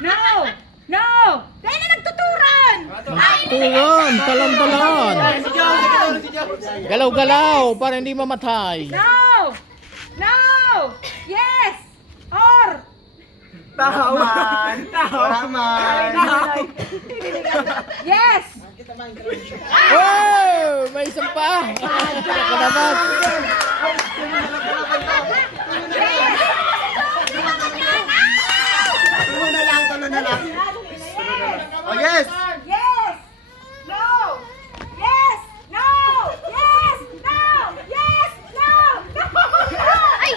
No! No! Dahil na nagtuturan! Turon, talon-talon. Galaw-galaw para hindi mamatay. No! No! Yes! Or! Taman! Taman! Yes! Oh, may isang pa. Nakalabat. Tulo na lang, tulo na lang. Oh, yes! Yes! No! Yes! No! Yes! No! Yes! No! No! Ay!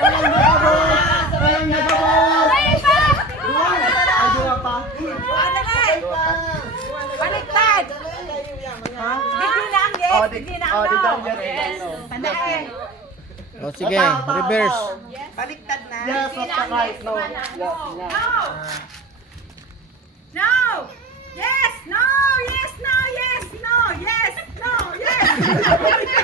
Walang nagabot! Ay, pa! Ay, dua pa. Baliktad! Hindi na ang yes, hindi na ang no. Tandaan. O sige, reverse. Baliktad na. Yes, of the right, no. Yes, No! No! Yes! No! Yes! No! Yes! No! Yes! No! Yes!